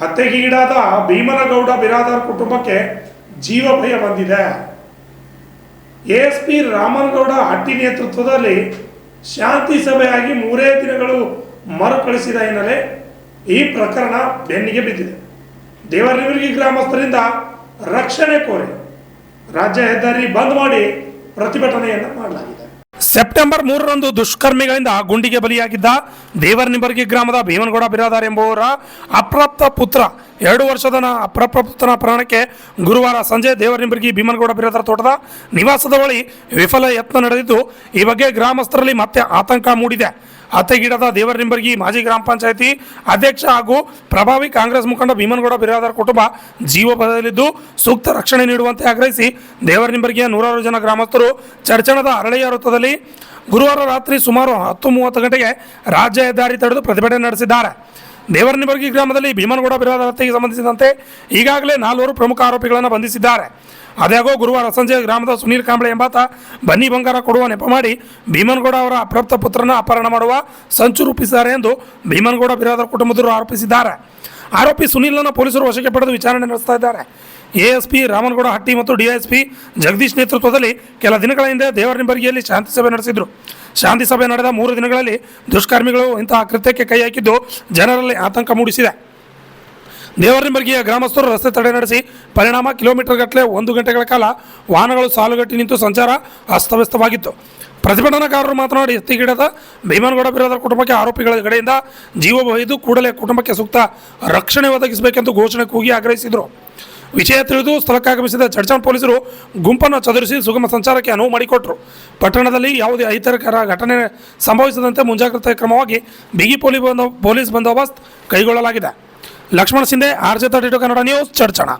ಹತ್ಯೆಗೀಡಾದ ಭೀಮನಗೌಡ ಬಿರಾದಾರ್ ಕುಟುಂಬಕ್ಕೆ ಜೀವ ಭಯ ಬಂದಿದೆ. ಎಎಸ್ಪಿ ರಾಮನಗೌಡ ಹಟ್ಟಿ ನೇತೃತ್ವದಲ್ಲಿ ಶಾಂತಿ ಸಭೆಯಾಗಿ 3 ದಿನಗಳು ಮರುಕಳಿಸಿದ ಹಿನ್ನೆಲೆ ಈ ಪ್ರಕರಣ ಬೆನ್ನಿಗೆ ಬಿದ್ದಿದೆ. ದೇವರನಿವರ್ಗಿ ಗ್ರಾಮಸ್ಥರಿಂದ ರಕ್ಷಣೆ ಕೋರಿ ರಾಜ್ಯ ಹೆದ್ದಾರಿ ಬಂದ್ ಮಾಡಿ ಪ್ರತಿಭಟನೆಯನ್ನು ಮಾಡಲಾಗಿದೆ. ಸೆಪ್ಟೆಂಬರ್ 3ರಂದು ದುಷ್ಕರ್ಮಿಗಳಿಂದ ಗುಂಡಿಗೆ ಬಲಿಯಾಗಿದ್ದ ದೇವರನಿವರ್ಗಿ ಗ್ರಾಮದ ಭೀಮನಗೌಡ ಬಿರಾದಾರ್ ಎಂಬುವರ ಅಪ್ರಾಪ್ತ ಪುತ್ರ 2 ವರ್ಷದ ಅಪ್ರಾಪ್ತ ಪುತ್ರನ ಪ್ರಾಣಕ್ಕೆ ಗುರುವಾರ ಸಂಜೆ ದೇವರನಿವರ್ಗಿ ಭೀಮನಗೌಡ ಬಿರಾದಾರ್ ತೋಟದ ನಿವಾಸದ ಬಳಿ ವಿಫಲ ಯತ್ನ ನಡೆದಿದ್ದು, ಈ ಬಗ್ಗೆ ಗ್ರಾಮಸ್ಥರಲ್ಲಿ ಮತ್ತೆ ಆತಂಕ ಮೂಡಿದೆ. ಹತ್ಯೆಗೀಡಾದ ದೇವರನಿವರ್ಗಿ ಮಾಜಿ ಗ್ರಾಮ ಪಂಚಾಯಿತಿ ಅಧ್ಯಕ್ಷ ಹಾಗೂ ಪ್ರಭಾವಿ ಕಾಂಗ್ರೆಸ್ ಮುಖಂಡ ಭೀಮನಗೌಡ ಬಿರಾದಾರ್ ಕುಟುಂಬ ಜೀವಭಯದಲ್ಲಿದ್ದು ಸೂಕ್ತ ರಕ್ಷಣೆ ನೀಡುವಂತೆ ಆಗ್ರಹಿಸಿ ದೇವರನಿವರ್ಗಿಯ 100 ಜನ ಗ್ರಾಮಸ್ಥರು ಚರ್ಚಣದ ಅರಳಿಯ ವೃತ್ತದಲ್ಲಿ ಗುರುವಾರ ರಾತ್ರಿ ಸುಮಾರು 10:30 ಗಂಟೆಗೆ ರಾಜ್ಯ ಹೆದ್ದಾರಿ ತಡೆದು ಪ್ರತಿಭಟನೆ ನಡೆಸಿದ್ದಾರೆ. ದೇವರನಿವರ್ಗಿ ಗ್ರಾಮದಲ್ಲಿ ಭೀಮನಗೌಡ ಬಿರಾದಾರ್ ಹತ್ಯೆಗೆ ಸಂಬಂಧಿಸಿದಂತೆ ಈಗಾಗಲೇ 4 ಪ್ರಮುಖ ಆರೋಪಿಗಳನ್ನು ಬಂಧಿಸಿದ್ದಾರೆ. ಅದ್ಯಾಗೋ ಗುರುವಾರ ಸಂಜೆ ಗ್ರಾಮದ ಸುನೀಲ್ ಕಾಂಬ್ಳೆ ಎಂಬಾತ ಬನ್ನಿ ಬಂಗಾರ ಕೊಡುವ ನೆಪ ಮಾಡಿ ಭೀಮನಗೌಡ ಅವರ ಅಪ್ರಾಪ್ತ ಪುತ್ರನ ಅಪಹರಣ ಮಾಡುವ ಸಂಚು ರೂಪಿಸಿದ್ದಾರೆ ಎಂದು ಭೀಮನಗೌಡ ಬಿರಾದಾರ್ ಕುಟುಂಬದವರು ಆರೋಪಿಸಿದ್ದಾರೆ. ಆರೋಪಿ ಸುನೀಲ್ನ ಪೊಲೀಸರು ವಶಕ್ಕೆ ಪಡೆದು ವಿಚಾರಣೆ ನಡೆಸ್ತಾ ಇದ್ದಾರೆ. ಎಎಸ್ಪಿ ರಾಮನಗೌಡ ಹಟ್ಟಿ ಮತ್ತು ಡಿವೈಎಸ್ಪಿ ಜಗದೀಶ್ ನೇತೃತ್ವದಲ್ಲಿ ಕೆಲ ದಿನಗಳ ಹಿಂದೆ ದೇವರನಿವರ್ಗಿಯಲ್ಲಿ ಶಾಂತಿ ಸಭೆ ನಡೆಸಿದರು. ಶಾಂತಿ ಸಭೆ ನಡೆದ 3 ದಿನಗಳಲ್ಲಿ ದುಷ್ಕರ್ಮಿಗಳು ಇಂತಹ ಕೃತ್ಯಕ್ಕೆ ಕೈ ಹಾಕಿದ್ದು ಜನರಲ್ಲಿ ಆತಂಕ ಮೂಡಿಸಿದೆ. ದೇವರನಿವರ್ಗಿಯ ಗ್ರಾಮಸ್ಥರು ರಸ್ತೆ ತಡೆ ನಡೆಸಿ ಪರಿಣಾಮ ಕಿಲೋಮೀಟರ್ ಗಟ್ಟಲೆ 1 ಗಂಟೆಗಳ ಕಾಲ ವಾಹನಗಳು ಸಾಲುಗಟ್ಟಿ ನಿಂತು ಸಂಚಾರ ಅಸ್ತವ್ಯಸ್ತವಾಗಿತ್ತು. ಪ್ರತಿಭಟನಾಕಾರರು ಮಾತನಾಡಿ ಹತ್ಯೆಗೀಡಾದ ಭೀಮನಗೌಡ ಬಿರಾದಾರ್ ಕುಟುಂಬಕ್ಕೆ ಆರೋಪಿಗಳ ಕಡೆಯಿಂದ ಜೀವ ಬಹಿದು ಕೂಡಲೇ ಕುಟುಂಬಕ್ಕೆ ಸೂಕ್ತ ರಕ್ಷಣೆ ಒದಗಿಸಬೇಕೆಂದು ಘೋಷಣೆ ಕೂಗಿ ಆಗ್ರಹಿಸಿದರು. ವಿಷಯ ತಿಳಿದು ಸ್ಥಳಕ್ಕಾಗಮಿಸಿದ ಚರ್ಚಣ ಪೊಲೀಸರು ಗುಂಪನ್ನು ಚದುರಿಸಿ ಸುಗಮ ಸಂಚಾರಕ್ಕೆ ಅನುವು ಮಾಡಿಕೊಟ್ಟರು. ಪಟ್ಟಣದಲ್ಲಿ ಯಾವುದೇ ಅಹಿತಕರ ಘಟನೆ ಸಂಭವಿಸದಂತೆ ಮುಂಜಾಗ್ರತಾ ಕ್ರಮವಾಗಿ ಬಿಗಿ ಪೊಲೀಸ್ ಬಂದೋಬಸ್ತ್ ಕೈಗೊಳ್ಳಲಾಗಿದೆ. ಲಕ್ಷ್ಮಣ ಸಿಂಧೆ, RJ32 ಕನ್ನಡ ನ್ಯೂಸ್, ಚರ್ಚಣ.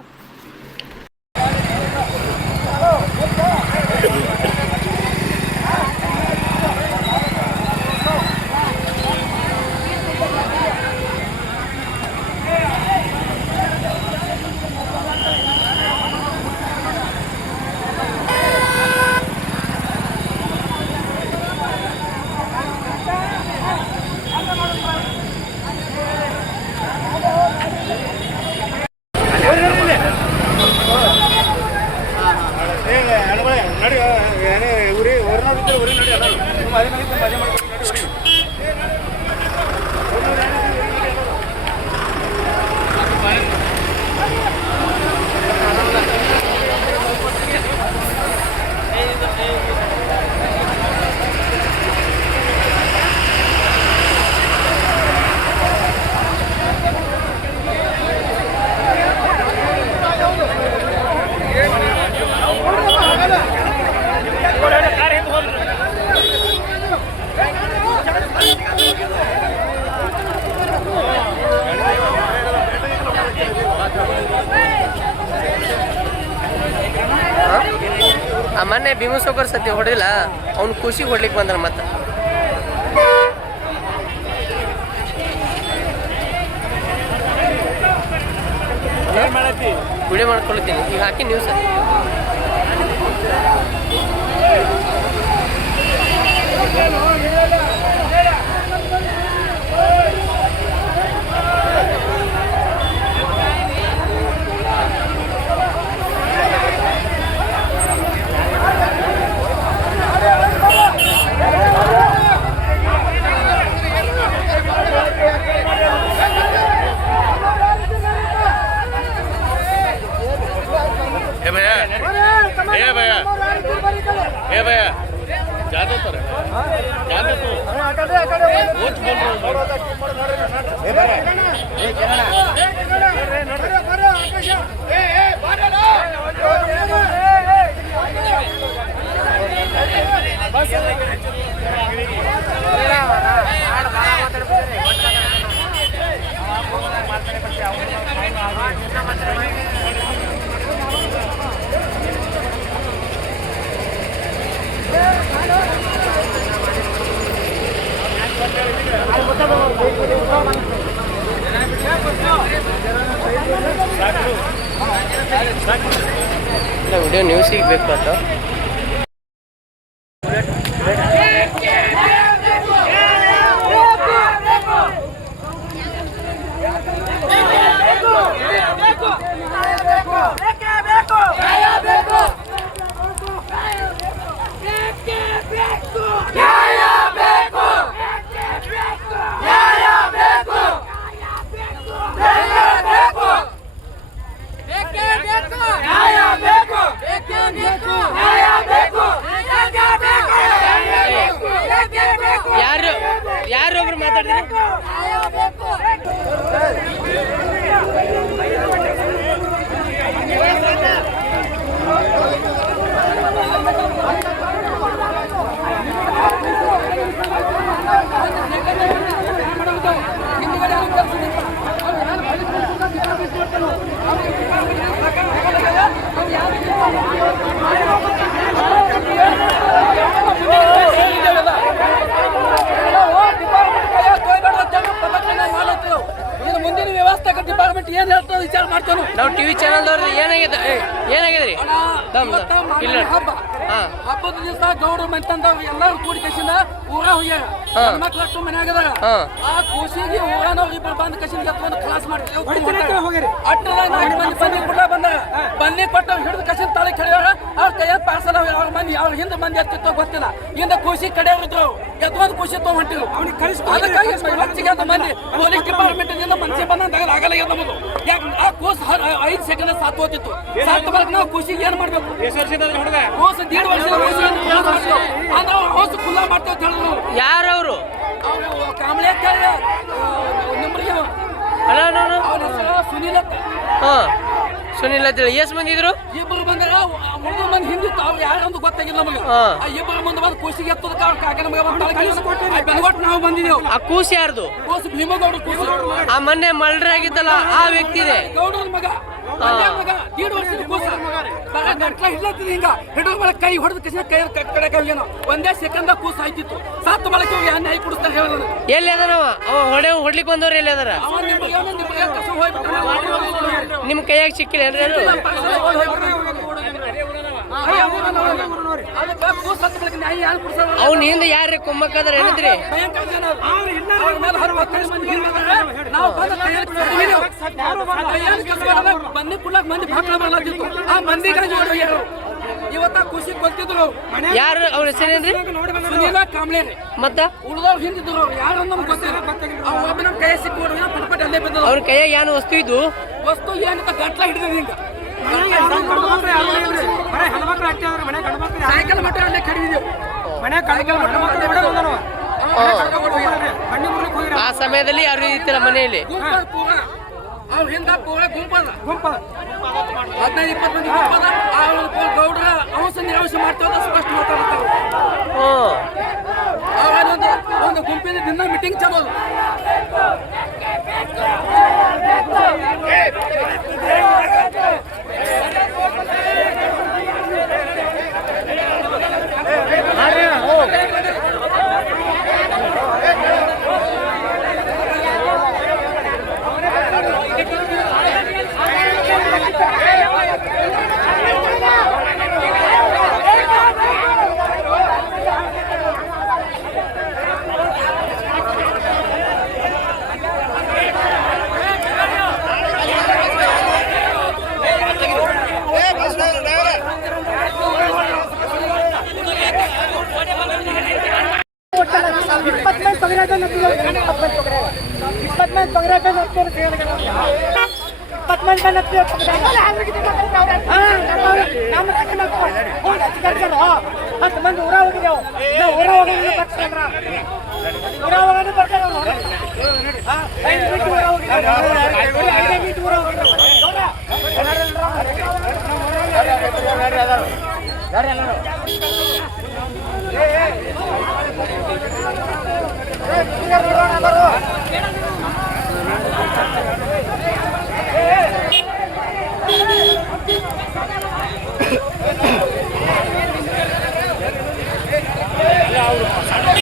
ಮೊನ್ನೆ ಭೀಮಸೋಕರ್ ಸತಿ ಹೊಡೆದಿಲ್ಲ, ಅವ್ನು ಖುಷಿಗೆ ಹೊಡ್ಲಿಕ್ಕೆ ಬಂದ್ರೆ ಮತ್ತೆ ವಿಡಿಯೋ ಮಾಡ್ಕೊಳ್ತೀನಿ. ಈಗ ಹಾಕಿ ನ್ಯೂಸ್ भैया जादो तो जादो तो कुछ बोल ವಿಡಿಯೋ ನ್ಯೂಸಿಗೆ ಬೇಕು ಅಂತ ಮುಂದಿನ ವ್ಯವಸ್ಥೆ ಡಿಪಾರ್ಟ್ಮೆಂಟ್ ಏನ್ ಹೇಳ್ತದೆ ವಿಚಾರ ಮಾಡ್ತಾನು. ನಾವು ಟಿವಿ ಚಾನಲ್ದವ್ರು ಏನಾಗಿದ್ರಿ ಇಲ್ಲ ಹಬ್ಬದ ದಿವಸ ಗೌಡ್ರ ಮಂತಂದವ್ರು ಎಲ್ಲಾರು ಕೂಡಿ ಕಸಿಂದ ಊರ ಹೋಗ್ಯಾರ. ಮಕ್ಳಷ್ಟು ಮನ್ಯಾಗದಾರ. ಆ ಖುಷಿಗೆ ಊರನವ್ರು ಇಬ್ಬರು ಬಂದ ಕಸಿಂದ ಎತ್ಕೊಂಡು ಕ್ಲಾಸ್ ಮಾಡ್ತೀವಿ. ಅಟ್ಟದಾಗ 4 ಮಂದಿ ಬನ್ನಿ ಕೂಡ ಬಂದಾರ. ಬನ್ನಿ ಕೊಟ್ಟ ಹಿಡಿದು ಕಸಿಂದ ತಾಳಿ ಕೆಳಗಾರ. ಅವ್ರ ಕೈಯ ಪಾರ್ಸಲ್ ಅವ್ರ ಮಂದಿ ಅವ್ರ ಹಿಂದೆ ಮಂದಿ ಎತ್ತಿತ್ತೋ ಗೊತ್ತಿಲ್ಲ. ಹಿಂದೆ ಖುಷಿ ಕಡೆ ಇದ್ರು ಎತ್ಕೊಂಡು ಖುಷಿ ತಗೊಂಡ್ ಹೊಂಟಿರು. ಅದಕ್ಕಾಗಿ ಮಂದಿ ಪೊಲೀಸ್ ಡಿಪಾರ್ಟ್ಮೆಂಟ್ ಮನುಷ್ಯ ಬಂದಾಗ ಆಗಲ್ಲ ನಮ್ಮದು. ಯಾಕೆ ಆ ಕೋಸ್ 5 ಸೆಕೆಂಡ್ ಸಾತ್ ಹೋತಿತ್ತು. ಸಾತ್ ಬಳಿಕ ನಾವು ಖುಷಿಗೆ ಏನ್ ಮಾಡ್ಬೇಕು? ಕೋಸ್ 1.5 ವರ್ಷದ ಅಂದ್ರೆ ಹೊಸ ಖುಲ್ಲಾ ಮಾಡ್ತೇವೆ ಅಂತ ಹೇಳಿದ್ರು. ಯಾರವರು ಕಾಂಬ್ಳೆ ನಿಮ್ಗೆ ಸುನೀಲ್ ಅಂತ. ಸುನಿಲ್ ಅಂತೇಳಿ ಎಷ್ಟು ಮಂದಿ ಇದ್ರು? ಇಬ್ಬರು ಬಂದಾರ. 3 ಮಂದಿ ಹಿಂದಿತ್ತು. ಅವ್ರು ಯಾರಂತ ಗೊತ್ತಾಗಿಲ್ಲ ನಮಗೆ. ಇಬ್ಬರು ಮುಂದೆ ಬಂದು ಖುಷಿಗೆ ಎತ್ತದ ಕಾಕ ಬೆಳಗೊಟ್ಟು ನಾವು ಬಂದಿದ್ದೇವೆ. ಆ ಕೂಸು ಯಾರ್ದು? ಕೂಸು ಭೀಮಗೌಡ ಕೂಸು. ಆ ಮೊನ್ನೆ ಮಲ್ಡ್ರಿ ಆಗಿದ್ದಲ್ಲ ಆ ವ್ಯಕ್ತಿ ಇದೆ. ಗೌಡನ ಮಗ. ಮಗ 1.5 ವರ್ಷದ ಕೂಸ. ಗಂಟ್ಲ ಹಿಡ್ಲತ್ತಿದ ಹಿಂಗ ಹಿಡಿದ ಬಳಕ ಕೈ ಹೊಡೆದ ಕಸಿನ ಕೈ ಕಡೆ ಕೈಗೇನೋ 1 ಸೆಕೆಂಡ್ ಕೂಸ ಆಯ್ತಿತ್ತು. ಸಾತ್ ಬಳಕ ನ್ಯಾಯ ಕೊಡಿಸ್ತಾರೆ ಹೇಳೋದು. ಎಲ್ಲಿ ಅದಾನವ? ಅವ ಹೊಡ್ಲಿಕ್ಕೆ ಬಂದವ್ರು ಎಲ್ಲಿ ಅದಾರ? ನಿಮ್ ಕೈಯಾಗ ಸಿಕ್ಕಿಲ್ಲ ಏನ್ರಿ ಅದು? ಅವ್ನ ಹಿಂದೆ ಯಾರ್ರಿ ಕುಮ್ಮಕ್ಕದಾರ ಏನಂದ್ರಿ? ಬನ್ನಿ ಕುಡ್ಲಾಕ ಮಂದಿ ಭಾಷಣ ಬರ್ಲಾತಿತ್ತು. ಆ ಮಂದಿಗೆ ಇವತ್ತ ಖುಷಿ ಗೊತ್ತಿದ್ರು. ಯಾರು ಅವ್ರ ಹೆಸರೇನ್ರಿ? ಸುನೀಲ ಕಾಂಬ್ಳೆ ರೀ. ಮತ್ತ ಉಳಿದವ್ರು ಹಿಂದಿದ್ರು. ಯಾರು ನಮ್ಗೆ ಗೊತ್ತಿಲ್ಲ. ಒಬ್ಬ ನಮ್ಮ ಕೈ ಸಿಕ್ಕೋರು ಪಟ್ಪಟ್ ಅಲ್ಲೇ ಬಿದ್ದರು. ಅವ್ರ ಕೈಯಾಗ ಏನು ವಸ್ತು ಇದ್ದು? ವಸ್ತು ಏನಂತ ಗಂಟ್ಲ ಹಿಡಿದ ಹಿಂಗ ಸೈಕಲ್ ಮಟ್ಟ ಅಲ್ಲೇ ಕಡಿದಿದ್ದೆವು. ಆ ಸಮಯದಲ್ಲಿ ಯಾರು ಇರ್ತಿಲ್ಲ ಮನೆಯಲ್ಲಿ. ಅವ್ರ ಹಿಂದ ಗುಂಪದ 15-20 ಮಂದಿ ಗುಂಪದ. ಗೌಡ್ರ ಅವಸ ನಿರಾವಸೆ ಮಾಡ್ತಾವ ಸ್ಪಷ್ಟ ಮಾತಾಡ್ತಾವ. ಒಂದು ಗುಂಪಿನ ದಿನ ಮೀಟಿಂಗ್ ಚಲೋದು. ಯಾರು